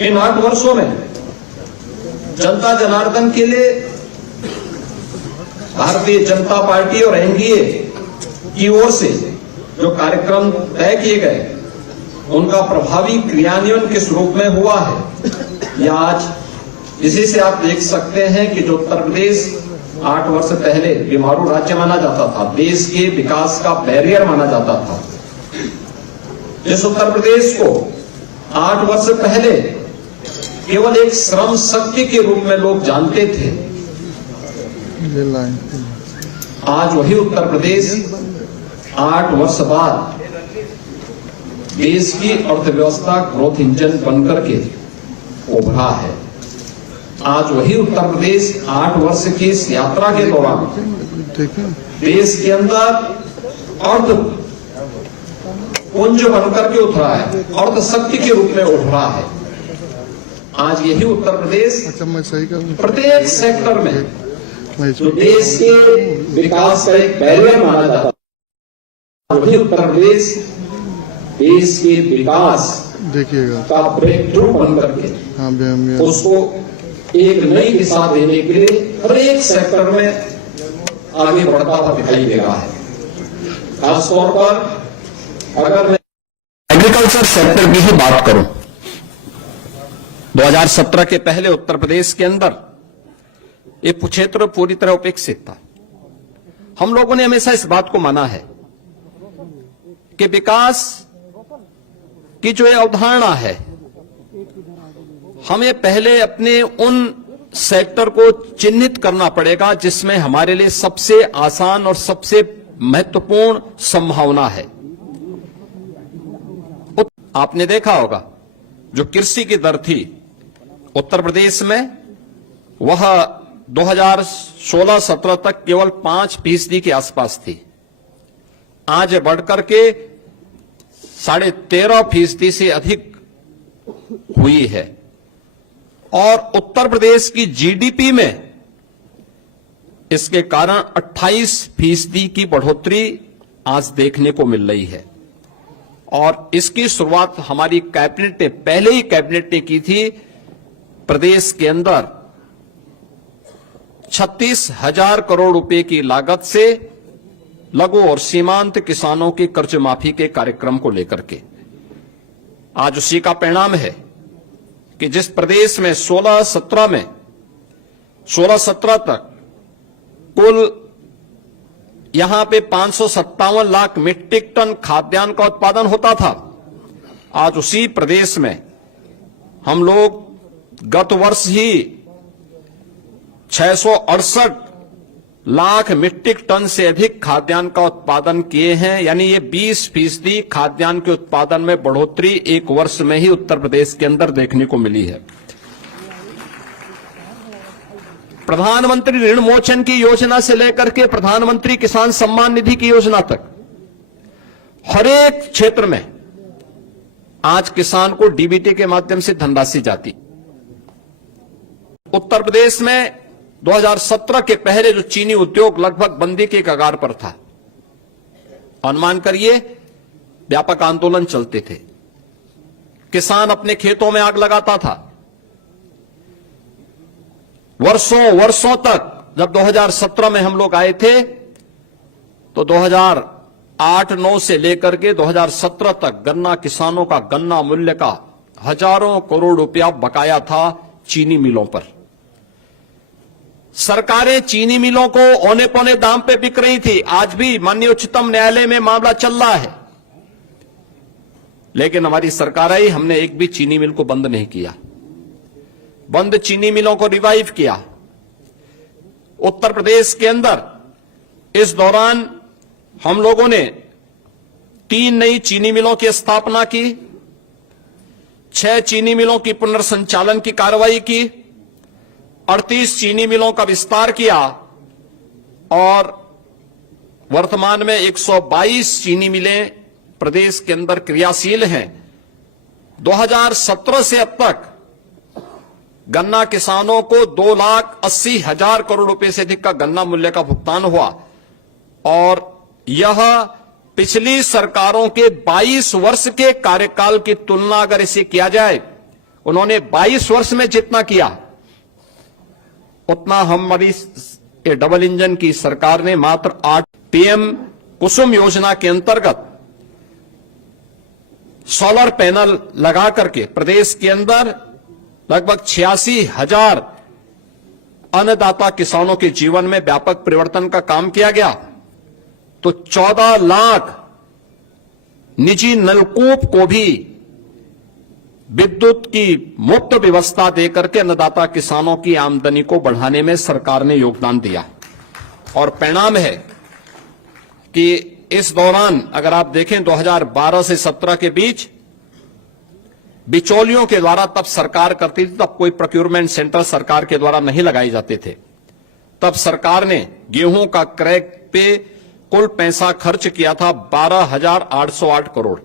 इन 8 वर्षों में जनता जनार्दन के लिए भारतीय जनता पार्टी और एनडीए की ओर से जो कार्यक्रम तय किए गए उनका प्रभावी क्रियान्वयन किस रूप में हुआ है, या आज इसी से आप देख सकते हैं कि जो उत्तर प्रदेश 8 वर्ष पहले बीमारू राज्य माना जाता था, देश के विकास का बैरियर माना जाता था, जिस उत्तर प्रदेश को 8 वर्ष पहले केवल एक श्रम शक्ति के रूप में लोग जानते थे, आज वही उत्तर प्रदेश 8 वर्ष बाद देश की अर्थव्यवस्था ग्रोथ इंजन बनकर के उभरा है। आज वही उत्तर प्रदेश 8 वर्ष की इस यात्रा के दौरान देश के अंदर अर्थ पुंज बनकर के उभरा है, अर्थ शक्ति के रूप में उभरा है। आज यही उत्तर प्रदेश प्रत्येक सेक्टर में जो देश के विकास का एक बैरियर माना जाता है, वही उत्तर प्रदेश देश के विकास का ब्रेक थ्रू बन करके उसको एक नई दिशा देने के लिए हर एक सेक्टर में आगे बढ़ता हुआ दिखाई दे रहा है। खासतौर पर अगर मैं एग्रीकल्चर सेक्टर की ही बात करूं, 2017 के पहले उत्तर प्रदेश के अंदर ये क्षेत्र पूरी तरह उपेक्षित था। हम लोगों ने हमेशा इस बात को माना है कि विकास की जो ये अवधारणा है, हमें पहले अपने उन सेक्टर को चिन्हित करना पड़ेगा जिसमें हमारे लिए सबसे आसान और सबसे महत्वपूर्ण संभावना है। आपने देखा होगा जो कृषि की दर थी उत्तर प्रदेश में, वह 2016-17 तक केवल 5% के आसपास थी। आज बढ़कर के 13.5% से अधिक हुई है, और उत्तर प्रदेश की जीडीपी में इसके कारण 28% की बढ़ोतरी आज देखने को मिल रही है। और इसकी शुरुआत हमारी कैबिनेट ने, पहले ही कैबिनेट ने की थी। प्रदेश के अंदर 36,000 करोड़ रुपए की लागत से लघु और सीमांत किसानों की कर्ज माफी के कार्यक्रम को लेकर के आज उसी का परिणाम है कि जिस प्रदेश में 16-17 तक कुल यहां पे 557 लाख मीट्रिक टन खाद्यान्न का उत्पादन होता था, आज उसी प्रदेश में हम लोग गत वर्ष ही 668 लाख मीट्रिक टन से अधिक खाद्यान्न का उत्पादन किए हैं। यानी ये 20% खाद्यान्न के उत्पादन में बढ़ोतरी एक वर्ष में ही उत्तर प्रदेश के अंदर देखने को मिली है। प्रधानमंत्री ऋण मोचन की योजना से लेकर के प्रधानमंत्री किसान सम्मान निधि की योजना तक हर एक क्षेत्र में आज किसान को डीबीटी के माध्यम से धनराशि जाती। उत्तर प्रदेश में 2017 के पहले जो चीनी उद्योग लगभग बंदी के कगार पर था, अनुमान करिए व्यापक आंदोलन चलते थे, किसान अपने खेतों में आग लगाता था। वर्षों तक जब 2017 में हम लोग आए थे तो 2008-9 से लेकर के 2017 तक गन्ना किसानों का गन्ना मूल्य का हजारों करोड़ रुपया बकाया था चीनी मिलों पर। सरकारें चीनी मिलों को औने पौने दाम पे बिक रही थी। आज भी माननीय उच्चतम न्यायालय में मामला चल रहा है, लेकिन हमारी सरकार आई, हमने एक भी चीनी मिल को बंद नहीं किया। बंद चीनी मिलों को रिवाइव किया। उत्तर प्रदेश के अंदर इस दौरान हम लोगों ने 3 नई चीनी मिलों की स्थापना की, 6 चीनी मिलों की पुनर्संचालन की कार्रवाई की, 38 चीनी मिलों का विस्तार किया और वर्तमान में 122 चीनी मिलें प्रदेश के अंदर क्रियाशील हैं। 2017 से अब तक गन्ना किसानों को 2,80,000 करोड़ रुपए से अधिक का गन्ना मूल्य का भुगतान हुआ, और यह पिछली सरकारों के 22 वर्ष के कार्यकाल की तुलना अगर इसे किया जाए उन्होंने 22 वर्ष में जितना किया उतना हमारी ये डबल इंजन की सरकार ने मात्र 8 पीएम कुसुम योजना के अंतर्गत सोलर पैनल लगा करके प्रदेश के अंदर लगभग 86,000 अन्नदाता किसानों के जीवन में व्यापक परिवर्तन का काम किया गया। तो 14 लाख निजी नलकूप को भी विद्युत की मुफ्त व्यवस्था देकर के अन्नदाता किसानों की आमदनी को बढ़ाने में सरकार ने योगदान दिया। और परिणाम है कि इस दौरान अगर आप देखें 2012 से 17 के बीच बिचौलियों के द्वारा तब सरकार करती थी, तब कोई प्रोक्योरमेंट सेंटर सरकार के द्वारा नहीं लगाए जाते थे। तब सरकार ने गेहूं का क्रय पे कुल पैसा खर्च किया था 12,808 करोड़।